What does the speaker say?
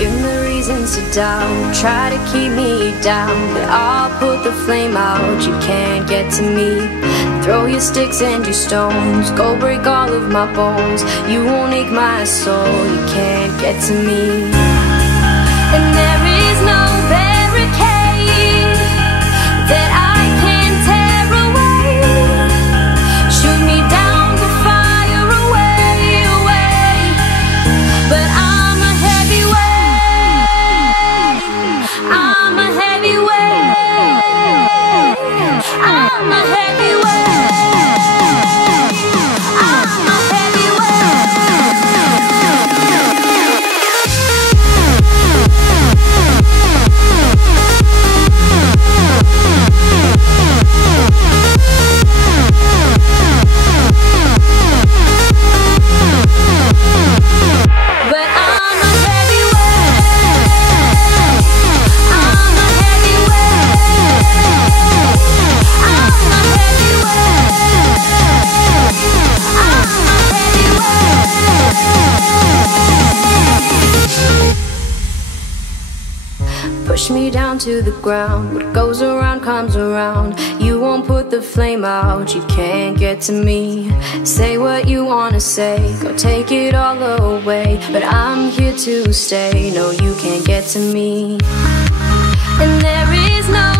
Give me reasons to doubt, try to keep me down, but I'll put the flame out, you can't get to me. Throw your sticks and your stones, go break all of my bones. You won't ache my soul, you can't get to me. And there is no barricade that I can tear away. Shoot me down, but fire away, away. But I'm a heavyweight, I'm a heavyweight, I'm a heavyweight. Push me down to the ground, what goes around comes around. You won't put the flame out, you can't get to me. Say what you wanna say, go take it all away, but I'm here to stay, no you can't get to me. And there is no